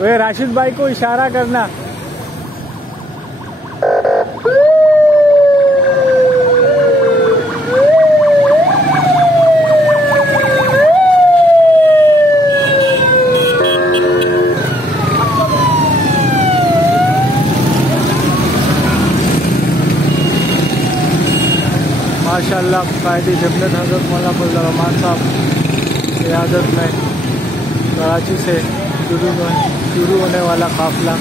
वे राशिद भाई को इशारा करना। माशाअल्लाह कायदे जन्नत हज़रत मौलाना फजल रहमान साहब क़यादत में कराची से शुरू होने वाला काफ़िला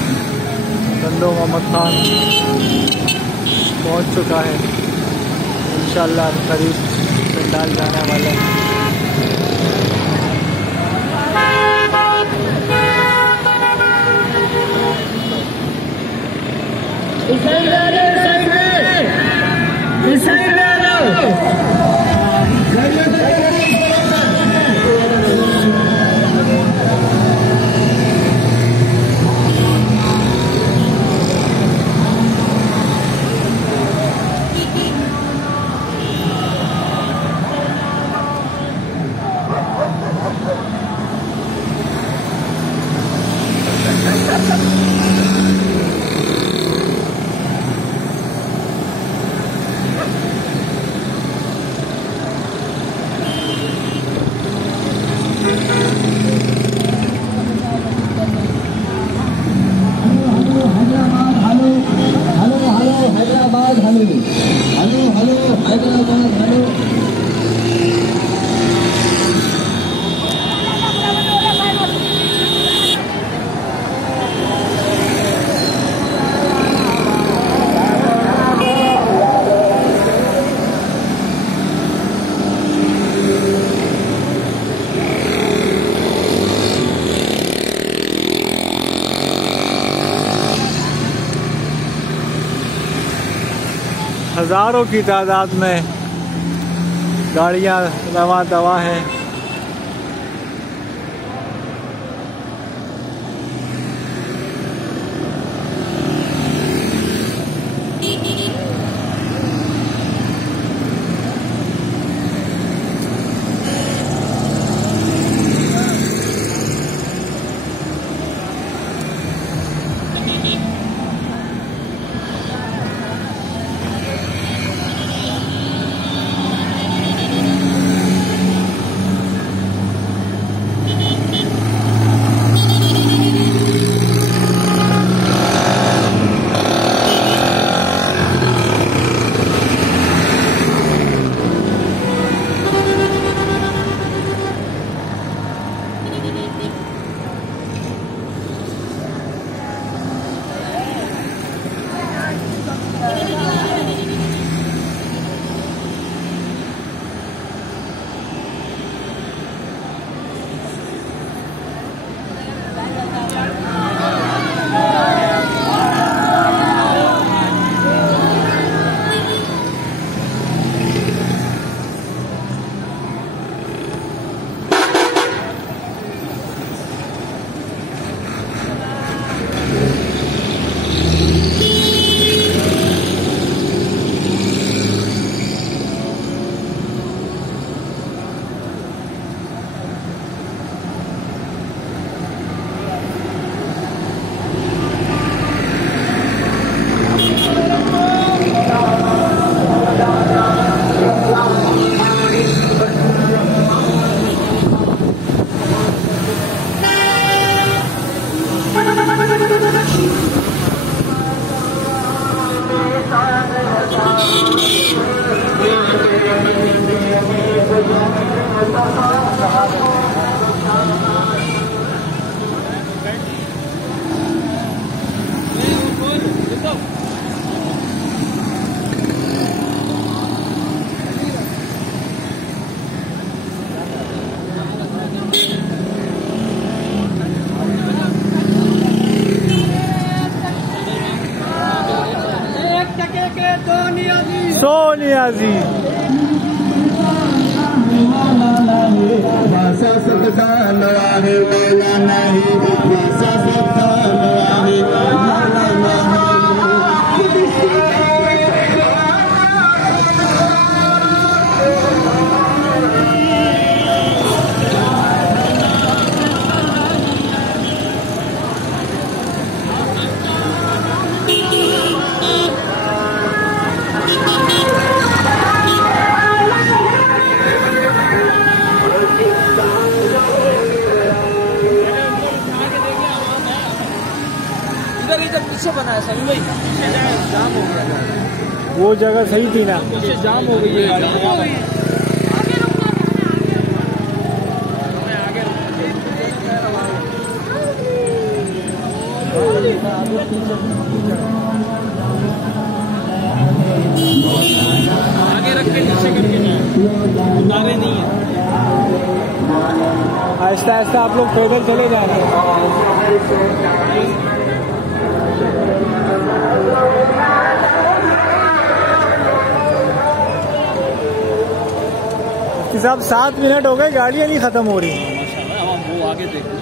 बंदो मोहम्मद खान पहुंच चुका है। इंशाअल्लाह करीब पंडाल जाने वाला है। हज़ारों की तादाद में गाड़ियां रवां दवा हैं। सोनिया जी का पीछे बनाया सभी भाई, पीछे जाम हो गया, वो जगह सही थी ना, पीछे जाम हो गई है। आगे रख के नीचे करके उतारे नहीं है। आहिस्ता आहिस्ता आप लोग पैदल चले जा रहे हैं। साहब 7 मिनट हो गए, गाड़ियाँ नहीं खत्म हो रही। वो आगे देखो।